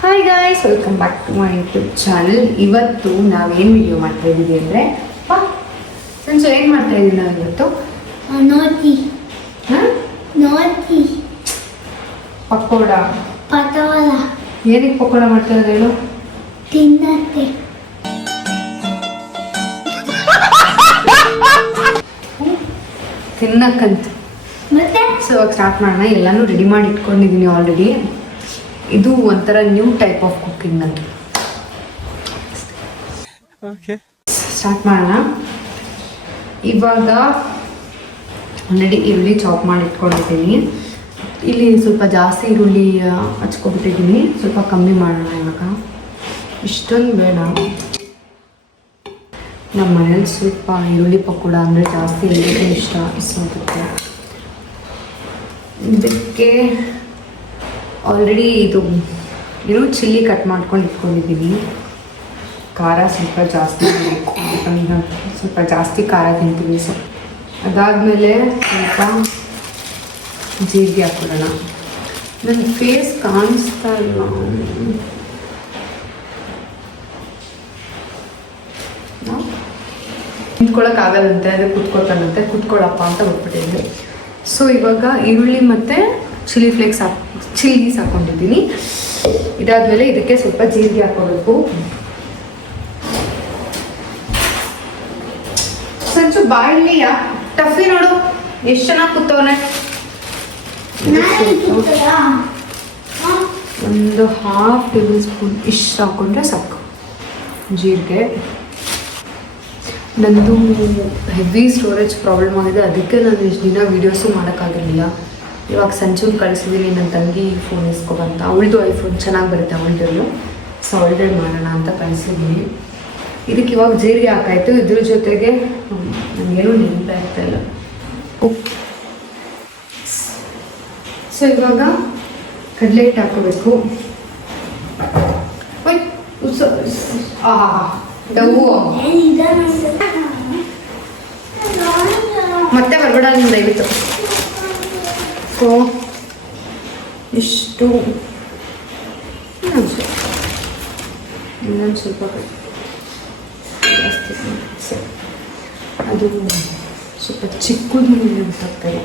Hi guys, welcome back to my YouTube channel. ಇವತ್ತು ನಾವೇನು video ಮಾಡ್ತಾ ಇದ್ದೀವಿ ಅಂದರೆ ಸಂಜು ಏನು ಮಾಡ್ತಾ ಇದ್ದೀವಿ ನಾವು ಇವತ್ತು? ನೋಟಿ ಪಕೋಡ. ಪಟೋಲ ಏನಕ್ಕೆ ಪಕೋಡ ಮಾಡ್ತಾ ಇರೋದು ಹೇಳು? ತಿನ್ನತ್ತೆ. ತಿನ್ನಕ್ಕಂತ. ಮತ್ತೆ ಸೊ ಇವಾಗ ಸ್ಟಾರ್ಟ್ ಮಾಡೋಣ. ಎಲ್ಲನೂ ರೆಡಿ ಮಾಡಿ ಇಟ್ಕೊಂಡಿದ್ದೀನಿ ಆಲ್ರೆಡಿ. ಇದು ಒಂಥರ ನ್ಯೂ ಟೈಪ್ ಆಫ್ ಕುಕ್ಕಿಂಗ್ ಅಂತ. ಸ್ಟಾರ್ಟ್ ಮಾಡೋಣ. ಇವಾಗ ಆಲ್ರೆಡಿ ಈರುಳ್ಳಿ ಚಾಪ್ ಮಾಡಿ ಇಟ್ಕೊಂಡಿದ್ದೀನಿ. ಇಲ್ಲಿ ಸ್ವಲ್ಪ ಜಾಸ್ತಿ ಈರುಳ್ಳಿ ಹಚ್ಕೊಬಿಟ್ಟಿದ್ದೀನಿ. ಸ್ವಲ್ಪ ಕಮ್ಮಿ ಮಾಡೋಣ ಇವಾಗ. ಇಷ್ಟೊಂದು ಬೇಡ. ನಮ್ಮ ಮನೇಲಿ ಸ್ವಲ್ಪ ಈರುಳ್ಳಿ ಪಕೋಡ ಅಂದರೆ ಜಾಸ್ತಿ ಈರುಳ್ಳಿ ಇಷ್ಟ ಆಗುತ್ತೆ. ಇದಕ್ಕೆ ಆಲ್ರೆಡಿ ಇದು ಚಿಲ್ಲಿ ಕಟ್ ಮಾಡ್ಕೊಂಡು ಇಟ್ಕೊಂಡಿದ್ದೀನಿ. ಖಾರ ಸ್ವಲ್ಪ ಜಾಸ್ತಿ ಬೇಕು, ಸ್ವಲ್ಪ ಜಾಸ್ತಿ ಖಾರ ತಿಂತೀವಿ. ಸೊ ಅದಾದಮೇಲೆ ಸ್ವಲ್ಪ ಜೀರಿಗೆ ಹಾಕೊಳ್ಳೋಣ. ನನ್ನ ಫೇಸ್ ಕಾಣಿಸ್ತಾ ಇಲ್ಲ, ನಿಂತ್ಕೊಳ್ಳೋಕ್ಕಾಗಲ್ಲಂತೆ, ಅದೇ ಕುತ್ಕೊಳ್ತಾನಂತೆ. ಕುತ್ಕೊಳ್ಳಪ್ಪ ಅಂತ ಬಿಟ್ಬಿಟ್ಟಿದ್ದೆ. ಸೊ ಇವಾಗ ಈರುಳ್ಳಿ ಮತ್ತು ಚಿಲ್ಲೀಸ್ ಹಾಕೊಂಡಿದ್ದೀನಿ. ಇದಾದ್ಮೇಲೆ ಇದಕ್ಕೆ ಸ್ವಲ್ಪ ಜೀರಿಗೆ ಹಾಕೋಬೇಕು. ಸಂಚು ಬಾಯಲ್ಲಿ ಟಫಿ ನೋಡು ಎಷ್ಟು ಚೆನ್ನಾಗಿ ಕೂತವನೆ. ಒಂದು 1/2 ಟೇಬಲ್ ಸ್ಪೂನ್ ಇಷ್ಟು ಹಾಕೊಂಡ್ರೆ ಸಾಕು ಜೀರಿಗೆ. ನಂದು ಹೆವಿ ಸ್ಟೋರೇಜ್ ಪ್ರಾಬ್ಲಮ್ ಆಗಿದೆ, ಅದಕ್ಕೆ ನಾನು ಇಷ್ಟು ದಿನ ವೀಡಿಯೋಸು ಮಾಡೋಕ್ಕಾಗಿರಲಿಲ್ಲ. ಇವಾಗ ಸಂಚೂನ್ ಕಳಿಸಿದ್ದೀನಿ ನನ್ನ ತಂಗಿ ಫೋನ್ ಇಸ್ಕೊಬಂತ. ಅವಳದು ಐಫೋನ್ ಚೆನ್ನಾಗಿ ಬರುತ್ತೆ ಅವಳದಲ್ಲೂ. ಸೊ ಅವಳದೇ ಮಾಡೋಣ ಅಂತ ಕಳಿಸಿದ್ದೀನಿ. ಇದಕ್ಕೆ ಇವಾಗ ಜೀರಿಗೆ ಹಾಕಾಯಿತು. ಇದ್ರ ಜೊತೆಗೆ ನನಗೇನು ನೆನಪಾಗ್ತಾ ಇಲ್ಲ. ಓಕೆ, ಸೊ ಇವಾಗ ಕಡಲೆ ಹಿಟ್ಟು ಹಾಕೋಬೇಕು. ಡವ್ವು ಮತ್ತೆ ಬರಬೇಡ ನಿಮ್ಮ ದಯವಿಟ್ಟು. ಸೊ ಇಷ್ಟು ಇನ್ನೊಂದು ಸ್ವಲ್ಪ ಜಾಸ್ತಿ ಅದು ಸ್ವಲ್ಪ ಚಿಕ್ಕದು ಹಾಕ್ತಾರೆ.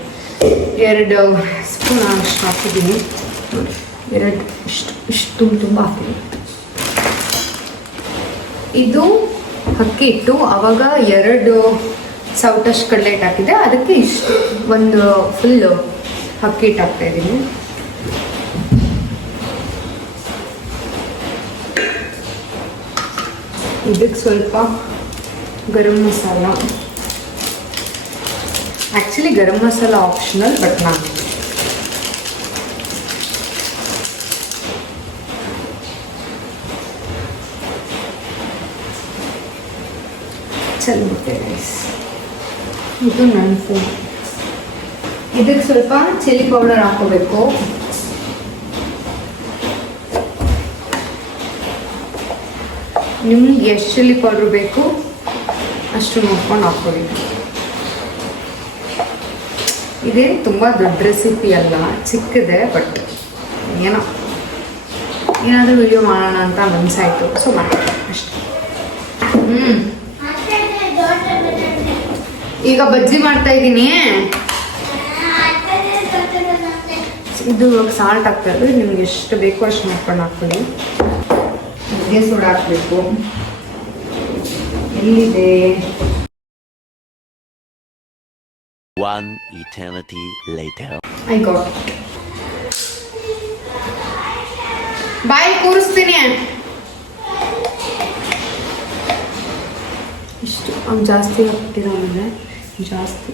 2 ಸ್ಪೂನ್ ಅಷ್ಟು ಹಾಕಿದ್ದೀನಿ. ನೋಡಿ, 2 ಇಷ್ಟು ತುಂಬ ಹಾಕಿದ್ದೀನಿ. ಇದು ಅಕ್ಕಿ ಹಿಟ್ಟು. ಆವಾಗ 2 ಸೌಟಷ್ಟು ಕಡಲೆ ಹಿಟ್ಟು ಹಾಕಿದೆ. ಅದಕ್ಕೆ ಇಷ್ಟು ಒಂದು ಫುಲ್ ಅಕ್ಕಿ ಹಿಟ್ಟು ಹಾಕ್ತಾ ಇದ್ದೀನಿ. ಇದಕ್ಕೆ ಸ್ವಲ್ಪ garam masala. Actually garam masala optional, but ನಾನು ಚೆಲ್ಬಿಟ್ಟೆ. ಇದು ನನ್ನ ಫೋನ್. ಇದಕ್ಕೆ ಸ್ವಲ್ಪ ಚಿಲ್ಲಿ ಪೌಡರ್ ಹಾಕೋಬೇಕು. ನಿಮ್ಗೆ ಎಷ್ಟು ಚಿಲ್ಲಿ ಪೌಡ್ರ್ ಬೇಕು ಅಷ್ಟು ನೋಡ್ಕೊಂಡು ಹಾಕ್ಕೊಳ್ಳಿ. ಇದೇ ತುಂಬ ದೊಡ್ಡ ರೆಸಿಪಿ ಅಲ್ಲ, ಚಿಕ್ಕದೆ. ಬಟ್ ಏನಾದರೂ ವಿಡಿಯೋ ಮಾಡೋಣ ಅಂತ ಮನಸ್ಸಾಯಿತು, ಸೊ ಮಾಡ್ತೀನಿ ಅಷ್ಟೇ. ಈಗ ಬಜ್ಜಿ ಮಾಡ್ತಾ ಇದ್ದೀನಿ. ಇದು ಇವಾಗ ಸಾಲ್ಟ್ ಹಾಕ್ತಾ ಇರೋದು. ನಿಮ್ಗೆ ಎಷ್ಟು ಬೇಕೋ ಅಷ್ಟು ಮಾಡ್ಕೊಂಡು ಹಾಕ್ಕೊಳ್ಳಿ. ನುಗ್ಗೆ ಸೋಡಾ ಹಾಕಬೇಕು. ಎಲ್ಲಿದೆ? One eternity later. I got it. ಬಾಯಿ ಕೂರಿಸ್ತೀನಿ. ಇಷ್ಟು ಅವ್ನು ಜಾಸ್ತಿ ಹಾಕ್ತಿರೋ ಮೇಲೆ ಜಾಸ್ತಿ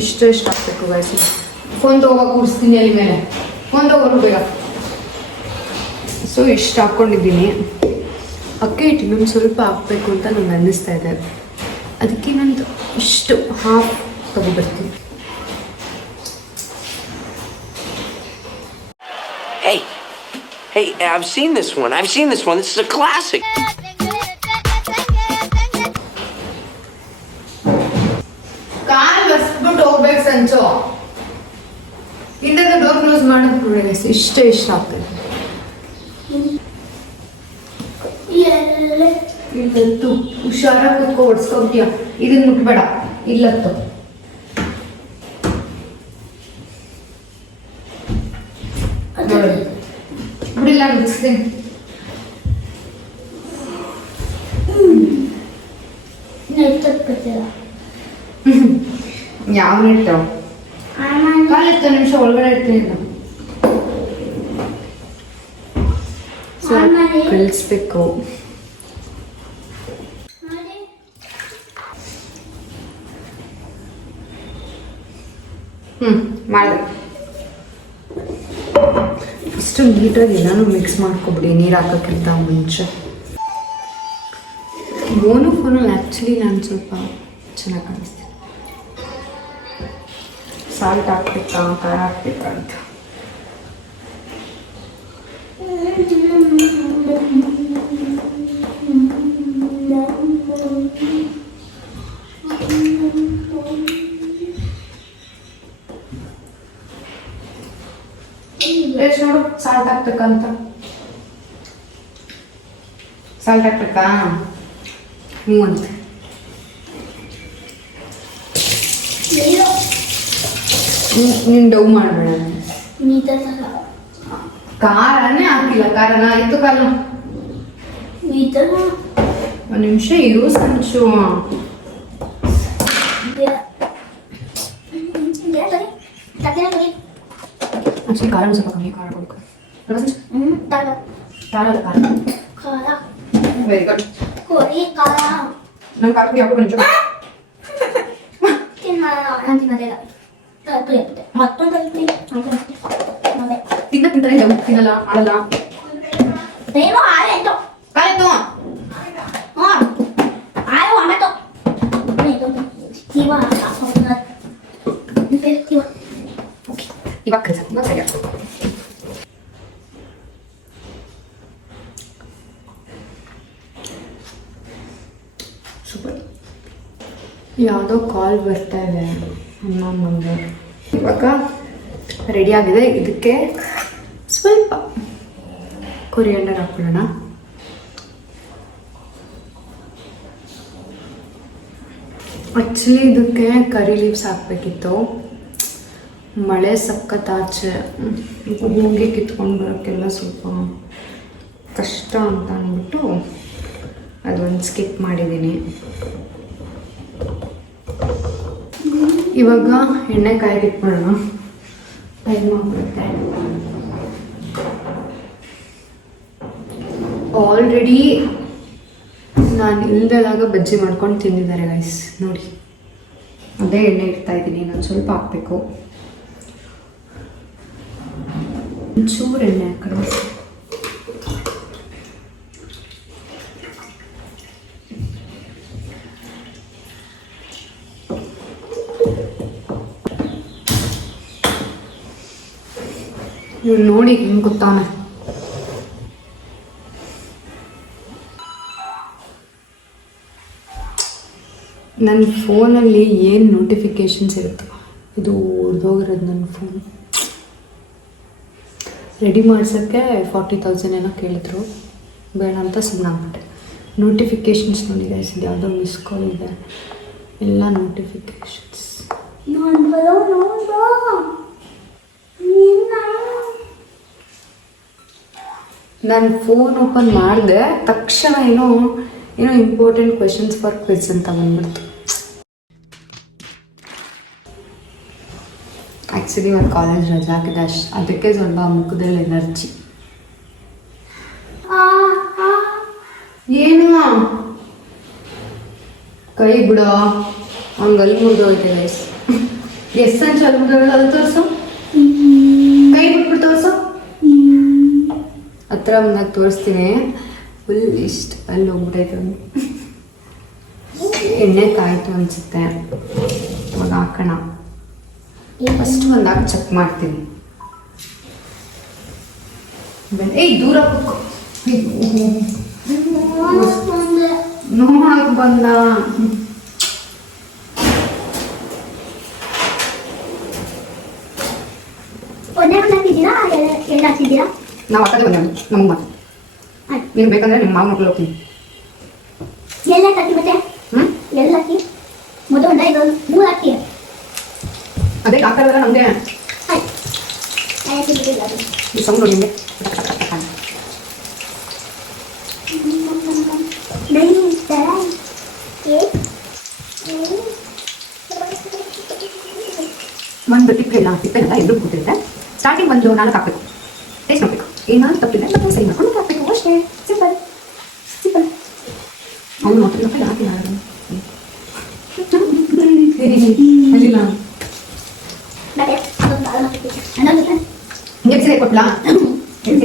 ಇಷ್ಟು ಹಾಕ್ಬೇಕು. ಗಾಯ್ಸ್, ಫೋನ್ ತಗೋವಾಗ ಕೂರಿಸ್ತೀನಿ ಅಲ್ಲಿ ಮೇಲೆ. ಫೋನ್ ತಗೋರು ಬೇಗ. ಸೊ ಇಷ್ಟು ಹಾಕ್ಕೊಂಡಿದ್ದೀನಿ. ಅಕ್ಕಿ ಹಿಟ್ಟು ಇನ್ನೊಂದು ಸ್ವಲ್ಪ ಹಾಕಬೇಕು ಅಂತ ನಂಗೆ ಅನ್ನಿಸ್ತಾ ಇದೆ. ಅದಕ್ಕೆ ನಂದು ಇಷ್ಟು ಹಾಫ್ ತಗೊಬರ್ತೀನಿ. Hey, I've seen this one. This is a classic. ಕಾಲ್ ಕಚ್ಬಿಟ್ಟು ಹೋಗ್ಬೇಕು ಸಂಚು. ಇಂದಾಗ ಡೋರ್ ಕ್ಲೋಸ್ ಮಾಡೋದು ನೋಡಿ ಇಷ್ಟ ಆಗ್ತದೆ. ಇಲ್ಲತ್ತು ಹುಷಾರಾಗಿ ಕೂತ್ಕೊ, ಓಡಿಸ್ಕೊತೀಯ. ಇದನ್ನ ಮುಟ್ಬೇಡ, ಇಲ್ಲತ್ತು. ಬಿಡಿಲ್ಲ ಮುಗಿಸ್ತೀನಿ. ಯಾವ ನೆಟ್ಟು ಕಾಲಿತ್ತು ನಿಮಿಷ ಒಳಗಡೆ ಇರ್ತೀನಿ. ಕಳಿಸ್ಬೇಕು. ಮಾಡಿದೆ. ಫಸ್ಟು ನೀಟಾಗಿ ಎಲ್ಲಾನು ಮಿಕ್ಸ್ ಮಾಡ್ಕೊಬಿಡಿ ನೀರು ಹಾಕೋಕ್ಕಿಂತ ಮುಂಚೆ. ಫೋನಲ್ಲಿ ಆ್ಯಕ್ಚುಲಿ ನಾನು ಸ್ವಲ್ಪ ಚೆನ್ನಾಗಿ ಕಾಣಿಸ್ತೀನಿ. ಸಾಲ್ಟ್ ಹಾಕ್ಬೇಕಾ, ಖಾರ ಹಾಕ್ಬೇಕಾ ಅಂತ. ಎಷ್ಟು ನೋಡು, ಸಾಲ್ಟ್ ಹಾಕ್ಬೇಕಂತ. ಸಾಲ್ಟ್ ಹಾಕ್ಬೇಕಾ? ಹ್ಞೂ ಅಂತ. ನೀನು ಡೌ ಮಾಡಬೇಡ. ಖಾರನೇ ಹಾಕಿಲ್ಲ. ಖಾರನ ಆಯ್ತು ಕಾಲ. ಒಂದು ನಿಮಿಷ ಇರು ಸಂಚು. ಆಕ್ಚುಲಿ ಖಾರ ಸ್ವಲ್ಪ ಕಮ್ಮಿ ಖಾರ ಕೊಡ್ಬೇಕು. ಖಾರ ವೆರಿ ಗುಡ್. ನನ್ನ ಕಾಕಿ ಯಾಕೋ ನಿಜ ತಿಂತಾರೆ ತಿನ್ನಲ್ಲ ಆಡಲ್ಲ. ಆಯ್ತು ಇವಾಗ ಸರಿ. ಸೂಪರ್. ಯಾವುದೋ ಕಾಲ್ ಬರ್ತಾ ಇದೆ, ಇನ್ನೊಂದು ನಂಬರ್. ಇವಾಗ ರೆಡಿ ಆಗಿದೆ. ಇದಕ್ಕೆ ಸ್ವಲ್ಪ ಕೊರಿಯಂಡರ್ ಹಾಕ್ಬಿಡೋಣ. ಆ್ಯಕ್ಚುಲಿ ಇದಕ್ಕೆ ಕರಿ ಲೀವ್ಸ್ ಹಾಕಬೇಕಿತ್ತು. ಮಳೆ ಸಖತ್ತಾಚೆ, ಹೋಗಿ ಕಿತ್ಕೊಂಡು ಬರೋಕ್ಕೆಲ್ಲ ಸ್ವಲ್ಪ ಕಷ್ಟ ಅಂತ ಅಂದ್ಬಿಟ್ಟು ಅದೊಂದು ಸ್ಕಿಪ್ ಮಾಡಿದ್ದೀನಿ. ಇವಾಗ ಎಣ್ಣೆ ಕಾಯಿಗೆ ಇಟ್ಬಿಡೋಣ. ಟೈಮ್ ಆಗ್ಬಿಡುತ್ತೆ. ಆಲ್ರೆಡಿ ನಾನು ಇಲ್ದೆಲ್ಲಾಗ ಬಜ್ಜಿ ಮಾಡ್ಕೊಂಡು ತಿಂದಿದ್ದಾರೆ ಗೈಸ್ ನೋಡಿ. ಅದೇ ಎಣ್ಣೆ ಇಡ್ತಾ ಇದ್ದೀನಿ. ನಾನು ಸ್ವಲ್ಪ ಹಾಕಬೇಕು, ಒಂಚೂರು ಎಣ್ಣೆ ಹಾಕೋಣ. ಇವ್ರು ನೋಡಿ ಹೆಂಗೆ ಗೊತ್ತಾನೆ. ನನ್ನ ಫೋನಲ್ಲಿ ಏನು ನೋಟಿಫಿಕೇಷನ್ಸ್ ಇರುತ್ತೆ. ಇದು ಹೊಡೆದೋಗಿರೋದು ನನ್ನ ಫೋನ್. ರೆಡಿ ಮಾಡ್ಸೋಕ್ಕೆ 40,000 ಏನೋ ಕೇಳಿದ್ರು, ಬೇಡ ಅಂತ ಸುಮ್ಮನಾಗ್ಬಿಟ್ಟೆ. ನೋಟಿಫಿಕೇಷನ್ಸ್ ನೋಡಿ ಗೈಸ್, ಇದು ಯಾವುದೋ ಮಿಸ್ ಕಾಲ್ ಇದೆ, ಎಲ್ಲ ನೋಟಿಫಿಕೇಷನ್ಸ್. ನಾನು ಫೋನ್ ಓಪನ್ ಮಾಡಿದೆ ತಕ್ಷಣ ಏನೋ ಇಂಪಾರ್ಟೆಂಟ್ ಕ್ವೆಶನ್ಸ್ ಫಾರ್ ಕ್ವಿಜ್ ಅಂತ ಬಂದ್ಬಿಡ್ತು. ಆ್ಯಕ್ಚುಲಿ ಒಂದು ಕಾಲೇಜ್ ರಜಾ ಆಗಿದೆ, ಅದಕ್ಕೆ ಸ್ವಲ್ಪ ಮುಖದಲ್ಲಿ ಎನರ್ಜಿ. ಏನು ಕೈ ಬಿಡೋ, ಹಂಗೆ ಅಲ್ಲಿ ಮುರಿದೋಯ್ತೆ ಗೈಸ್. ಎಷ್ಟು ಅಂಚು ಅಲ್ಲಿ ಮುರಿದೋಳು, ಅಲ್ಲಿ ತೋರಿಸು. ಕೈ ಬಿಟ್ಬಿಟ್ಟು ತೋರಿಸು. ಹತ್ರ ಬಂದಾಗ ತೋರಿಸ್ತೀನಿ. ಫುಲ್ ಇಷ್ಟ ಅಲ್ಲಿ ಹೋಗ್ಬಿಟ್ಟೈತೆ. ಒಂದು ಎಣ್ಣೆ ಕಾಯ್ತು ಅನಿಸುತ್ತೆ, ಅವಾಗ ಹಾಕೋಣ. ಫಸ್ಟ್ ಒಂದು ಹಾಕಿ ಚೆಕ್ ಮಾಡ್ತೀನಿ. ಏಯ್ ದೂರ ನೋಡಕ್ ಬಂದ. ಒಂದೇ ಒಂದು ಹಾಕಿದ್ದೀರಾ ಎರಡು ಹಾಕಿದ್ದೀರಾ? ನಾವು ಹಾಕೋದೇ ಒಂದೇ ನಮಗೆ ಮಾತು. ಆಯ್ತು. ನೀನು ಬೇಕಂದ್ರೆ ನಿಮ್ಮ ಮಾವ ಮಕ್ಕಳು ಹೋಗ್ತೀನಿ. ಎಲ್ಲ ಹಾಕಿ ಮತ್ತೆ ಎಲ್ಲ ಹಾಕಿ ಮೊದಲು ಒಂದು ಇದು 3 ಹಾಕಿ. ಅದೇ ಹಾಕೋದ್ರೆ ನಮಗೆ ಆಯ್ತು ಆಯ್ತು ಬಿಟ್ಟಿಲ್ಲ ಅದು. ಈ ಸೌಂಡ್ ನೋಡಿ ನಿಮಗೆ ಒಂದು ಟಿಪ್ಪೆಲ್ಲ ಎಲ್ಲರೂ ಕೂತಿರುತ್ತೆ. ಸ್ಟಾರ್ಟಿಂಗ್ ಒಂದು 4 ಹಾಕಬೇಕು. ಟೇಸ್ಟ್ ಮಾಡಬೇಕು. ಏನಾದ್ರು ತಪ್ಪಿದೆ ಮತ್ತೆ ಸರಿ ಮಾಡ್ಕೊಂಡು ಹಾಕಬೇಕು ಅಷ್ಟೇ. Simple simple. ಅವನು ಮತ್ತೆ ಯಾಕೆ ಯಾರು ಅಲ್ಲಿಲ್ಲ ಹಿಂಗೆ ಬಿಸಿ ಕೊಟ್ಲಾ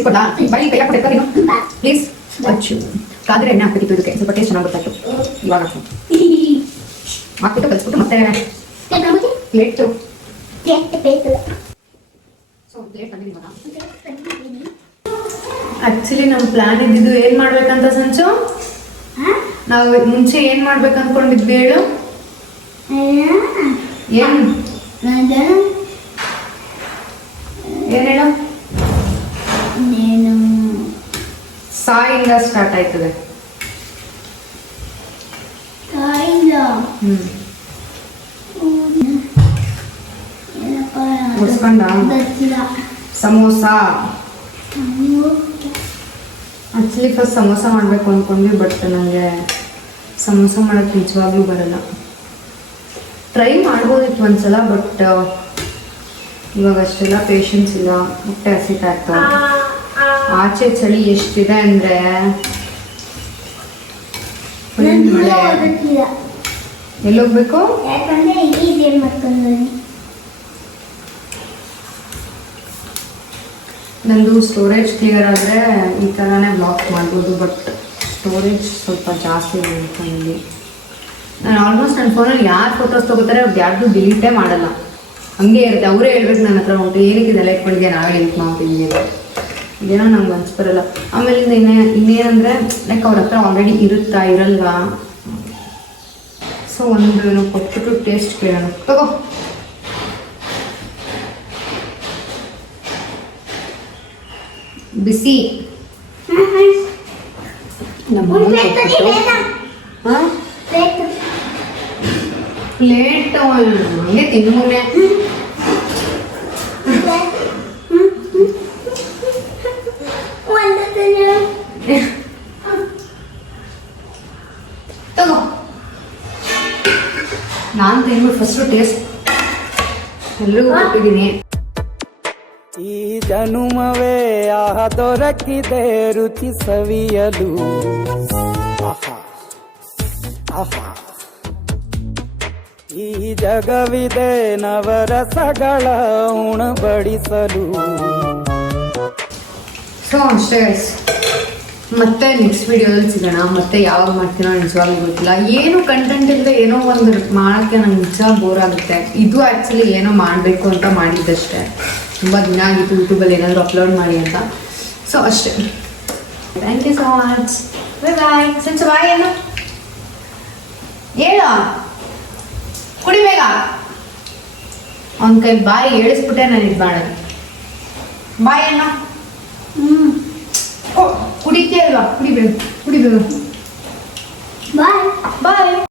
ಕೊಟ್ಲಾ ಬರೀ ಕೈಯ ಕೊಡ್ತಾ ನೀನು ಪ್ಲೀಸ್. ಅಚ್ಚು ಕಾದ್ರೆ ಎಣ್ಣೆ ಹಾಕ್ಬೇಕಿತ್ತು ಇದಕ್ಕೆ ಸ್ವಲ್ಪ ಟೇಸ್ಟ್ ಚೆನ್ನಾಗಿ ಗೊತ್ತಾಯ್ತು. ಇವಾಗ ಹಾಕ್ಬಿಟ್ಟು ಕಲಿಸ್ಬಿಟ್ಟು ಮತ್ತೆ ಪ್ಲೇಟು ಆಕ್ಚುಲಿ ನಮ್ಮ ಪ್ಲಾನ್ ಇದ್ದಿದ್ದು ಏನ್ ಮಾಡ್ಬೇಕಂತ ಸಂಚು, ನಾವು ಮುಂಚೆ ಏನ್ ಮಾಡ್ಬೇಕು ಅನ್ಕೊಂಡಿದ್ವಿ ಹೇಳು? ಏನ್ ಏನ್ ಹೇಳು? ಸಾಯಿಂದ ಸ್ಟಾರ್ಟ್ ಆಯ್ತದೆ. ಮುಡ್ಸ್ಕೊಂಡ ಸಮೋಸ. ಆಕ್ಚುಲಿ ಫಸ್ಟ್ ಸಮೋಸ ಮಾಡಬೇಕು ಅಂದ್ಕೊಂಡ್ವಿ, ಬಟ್ ನನಗೆ ಸಮೋಸ ಮಾಡೋಕ್ಕೆ ನಿಜವಾಗ್ಲೂ ಬರಲ್ಲ. ಟ್ರೈ ಮಾಡ್ಬೋದಿತ್ತು ಒಂದ್ಸಲ, ಬಟ್ ಇವಾಗ ಅಷ್ಟೆಲ್ಲ ಪೇಷನ್ಸ್ ಇಲ್ಲ. ಹೊಟ್ಟೆ ಹಸಿತಾ ಇತ್ತು. ಆಚೆ ಚಳಿ ಎಷ್ಟಿದೆ ಅಂದರೆ ಎಲ್ಲೋಗ್ಬೇಕು? ನಂದು ಸ್ಟೋರೇಜ್ ಕ್ಲಿಯರ್ ಆದರೆ ಈ ಥರನೇ ಬ್ಲಾಕ್ ಮಾಡ್ಬೋದು, ಬಟ್ ಸ್ಟೋರೇಜ್ ಸ್ವಲ್ಪ ಜಾಸ್ತಿ ಫೋನಲ್ಲಿ. ನಾನು ಆಲ್ಮೋಸ್ಟ್ ನನ್ನ ಫೋನಲ್ಲಿ ಯಾರು ಫೋಟೋಸ್ ತೊಗೋತಾರೆ ಅವ್ರು ಯಾರ್ದು ಡಿಲೀಟೇ ಮಾಡಲ್ಲ, ಹಂಗೆ ಇರುತ್ತೆ. ಅವರೇ ಹೇಳ್ಬೇಕು ನನ್ನ ಹತ್ರ ಉಂಟು ಏನಕ್ಕೆ ಇದೆಲ್ಲ ಇಟ್ಕೊಂಡಿದ್ದೆ, ನಾವೇ ಡಿಲೀಟ್ ಮಾಡ್ತಿದ್ದೀವಿ. ಇದೇನೋ ನಂಗೆ ಅನ್ಸ್ ಬರಲ್ಲ. ಆಮೇಲಿಂದ ಇನ್ನೇನಂದರೆ ಲೈಕ್ ಅವ್ರ ಹತ್ರ ಆಲ್ರೆಡಿ ಇರುತ್ತಾ ಇರಲ್ವಾ, ಸೊ ಒಂದು ಕೊಟ್ಬಿಟ್ಟು ಟೇಸ್ಟ್ ಕೇಳೋಣ. ತಗೋ ಬಿಸಿ ನಮ್ಮ ಹಾಂ ಪ್ಲೇಟ್ ಹಂಗೆ ತಿನ್ನುನೆ. ತಗೋ ನಾನು ತಿನ್ಬಿಟ್ಟು ಫಸ್ಟು ಟೇಸ್ಟ್ ಎಲ್ರಿಗೂ ಕೊಟ್ಟಿದ್ದೀನಿ. ಈ ಜನುಮವೇ ಆಹ ದೊರಕಿದೆ ರುಚಿ ಸವಿಯಲು. ಆಹಾ ಆಹಾ ಈ ಜಗವಿದೆ ನವರಸಗಳ ಉಣಬಡಿಸಲು. ಸೊ ಅಷ್ಟೇ ಗೈಸ್, ಮತ್ತೆ ನೆಕ್ಸ್ಟ್ ವಿಡಿಯೋದಲ್ಲಿ ಸಿಗೋಣ. ಮತ್ತೆ ಯಾವಾಗ ಮಾಡ್ತೀನೋ ನಿಜವಾಗ್ಲೂ ಗೊತ್ತಿಲ್ಲ. ಏನು ಕಂಟೆಂಟ್ ಇಲ್ಲದೆ ಏನೋ ಒಂದು ಮಾಡೋಕ್ಕೆ ನಂಗೆ ನಿಜ ಬೋರ್ ಆಗುತ್ತೆ. ಇದು ಆ್ಯಕ್ಚುಲಿ ಏನೋ ಮಾಡಬೇಕು ಅಂತ ಮಾಡಿದ್ದಷ್ಟೇ. ತುಂಬ ದಿನ ಆಗಿತ್ತು ಯೂಟ್ಯೂಬಲ್ಲಿ ಏನಾದರೂ ಅಪ್ಲೋಡ್ ಮಾಡಿ ಅಂತ. ಸೊ ಅಷ್ಟೇ. Thank you so much. Bye bye. Sanchu bye. ಏನು ಹೇಳ ಕುಡಿ ಬೇಗ. ಅವನ ಕೈ ಬಾಯಿ ಹೇಳಿಸ್ಬಿಟ್ಟೆ ನಾನು ಇದು ಮಾಡೋದು. ಬಾಯ್ ಅಣ್ಣ. ಕುಡಿತೀಯ ಅಲ್ವಾ? ಕುಡಿಬೇಕು ಕುಡಿಬೇಕು. ಬಾಯ್ ಬಾಯ್.